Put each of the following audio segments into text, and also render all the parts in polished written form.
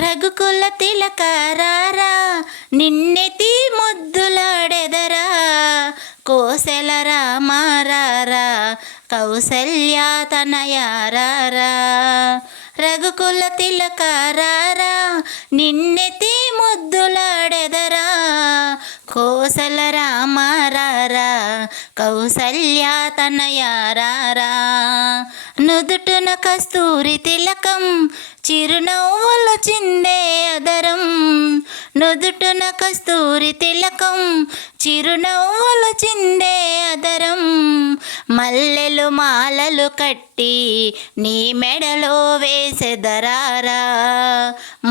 రఘుకుల తిలకారారా నిన్నెతి ముద్దులాడెదరా కోసెల రామారారా కౌసల్యా తనయారారా. రఘుకుల తిలకారారా నిన్నెతి ముద్దులాడెదరా కోసల రామారారా కౌసల్యా తనయారారా. నుదుటున కస్తూరి తిలకం చిరునవ్వులు చిందే అదరం, నుదుటున కస్తూరి తిలకం చిరునవ్వులు చిందే అదరం. మల్లెలు మాలలు కట్టి నీ మెడలో వేసెదరారా,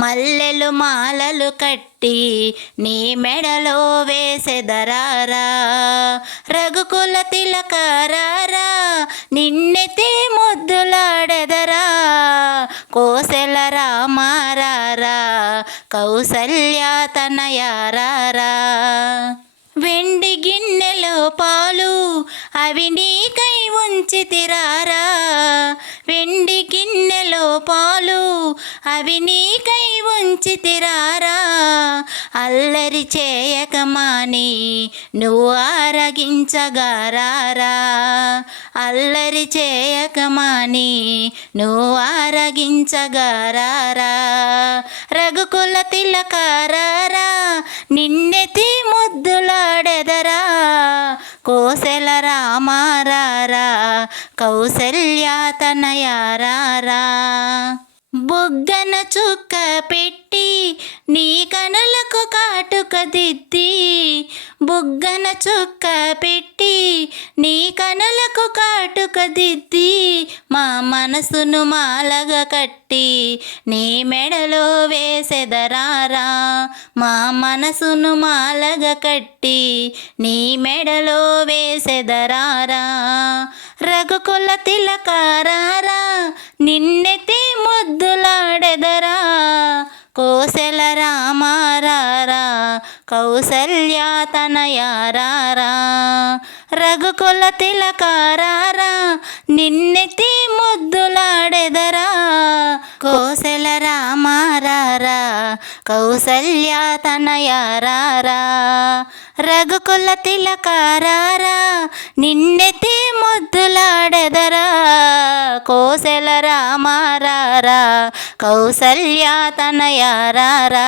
మల్లెలు మాలలు కట్టి నీ మెడలో వేసెదరారా. రఘుకుల తిలకారారా నిన్నెతి ముద్దులాడెదరా కోసెల రామారారా కౌసల్యా తనయారారా. వెండి గిన్నెలో పాలు అవి నీకై ఉంచితిరారా, వెండి గిన్నెలో పాలు అవి నీకై ఉంచితిరారా. అల్లరి చేయకమాని నువ్వు ఆరగించగారారా, అల్లరి చేయకమాని నువ్వు ఆరగించగారారా. రఘుకుల తిలకారారా నిన్నెతి ముద్దులాడెదరా కోసెల రామారారా కౌసల్యా తనయారారా. బుగ్గన చుక్క పెట్టి నీ కనులకు కాటుక దిద్ది, బుగ్గన చుక్క పెట్టి నీ కనులకు కాటుక దిద్ది. మా మనసును మాలగా కట్టి నీ మెడలో వేసెదరారా, మా మనసును మాలగా కట్టి నీ మెడలో వేసెదరారా. రఘుకుల తిలకారారా నిన్నెతి ముద్దులాడెదరా కోసెల రామారారా కౌసల్యా తనయారారా. రఘుకుల తిలకారారా నిన్నెతి ముద్దులాడెదరా కోసెల రామారారా కౌసల్యా తనయారారా. రఘుకుల తిలకారారా నిన్నెతి ముద్దులాడెదరా కోసెల రామారారా కౌసల్యా తనయారారా.